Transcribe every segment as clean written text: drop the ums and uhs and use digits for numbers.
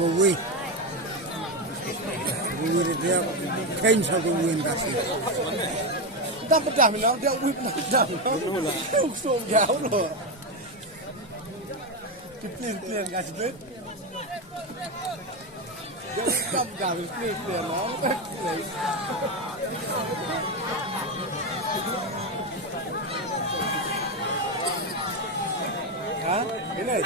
Vui dia kain satu win kasih. Tak pedah bilang dia win pedah. Usung jauh loh. Dipilih kasih duit. Dia tak pedah dipilih loh. Hah? Ini.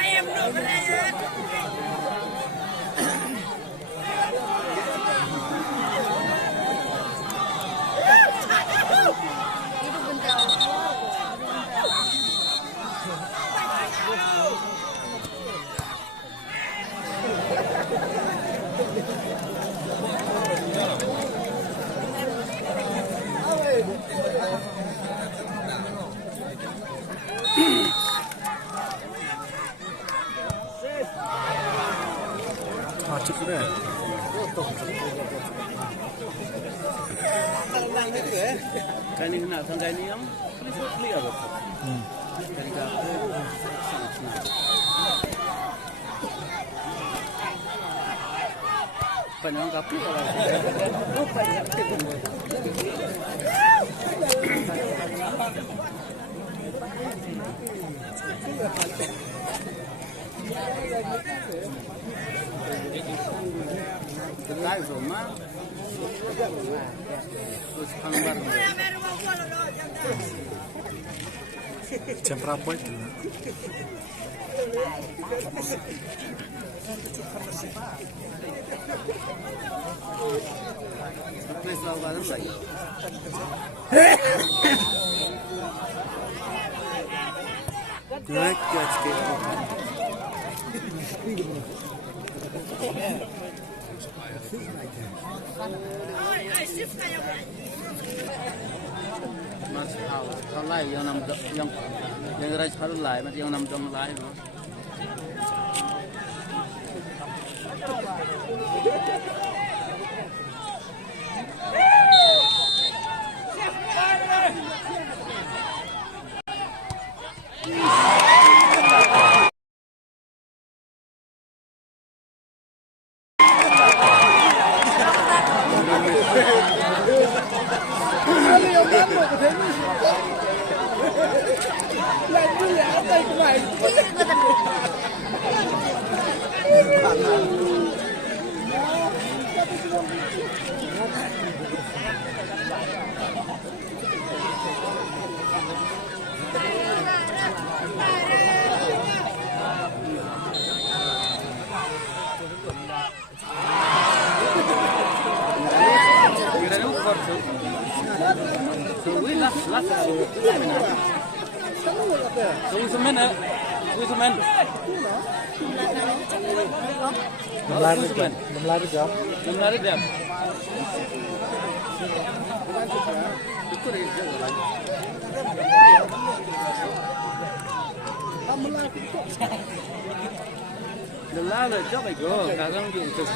Cukup dah. Kan ini nak sampai ni yang clear betul. Kan dah panjang kapi kalau. Terlalu semua. Terus pangbar. Jam berapa itu? Sampai selalu lagi. Great catch, Mas kalau lain yang raj kalau lain macam yang 6 jam lain. Tunggu semen. Melari jam. Melari jam itu, kadang juga terus.